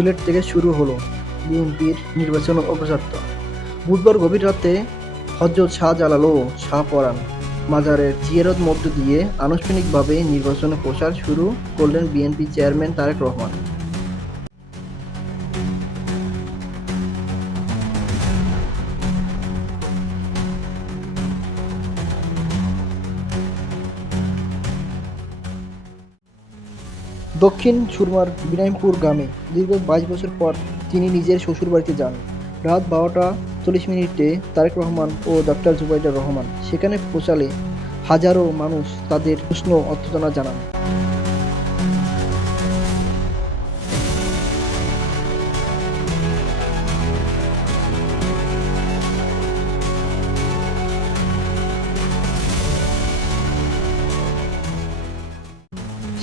সিলেট থেকে শুরু হলো বিএনপির নির্বাচন অগ্রযাত্রা। বুধবার গভীর রাতে হযরত শাহজালাল ও শাহপরান মাজারের জিয়ারত মধ্য দিয়ে আনুষ্ঠানিকভাবে নির্বাচনের প্রচার শুরু করলেন বিএনপি চেয়ারম্যান তারেক রহমান। দক্ষিণ সুরমার বিনাইমপুর গ্রামে দীর্ঘ ২২ বছর পর তিনি নিজের শ্বশুরবাড়িতে যান। রাত ১২টা ৪০ মিনিটে তারেক রহমান ও ডক্টর জুবাইদুর রহমান সেখানে পৌঁছালে হাজারো মানুষ তাদের উষ্ণ অভ্যর্থনা জানান।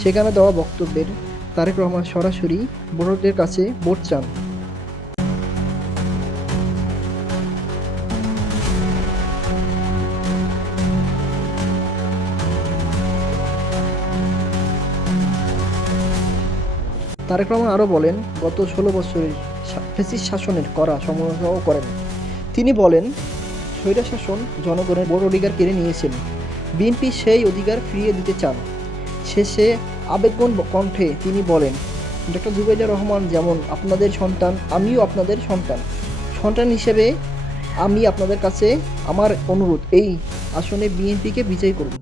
সেখানে দেওয়া বক্তব্যের তারেক রহমান সরাসরি ভোটারদের কাছে ভোট চান। তারেক রহমান আরও বলেন, গত ১৬ বছরের ফ্যাসিস্ট শাসনের কড়া সমালোচনাও করেন। তিনি বলেন, স্বৈরশাসন জনগণের ভোট অধিকার কেড়ে নিয়েছিল। বিএনপি সেই অধিকার ফিরিয়ে দিতে চান। শেষে আবেগঘন কণ্ঠে তিনি বলেন, ডক্টর জুবাইদুর রহমান যেমন আপনাদের সন্তান, আমিও আপনাদের সন্তান। সন্তান হিসেবে আমি আপনাদের কাছে আমার অনুরোধ, এই আসনে বিএনপিকে বিজয়ী করুন।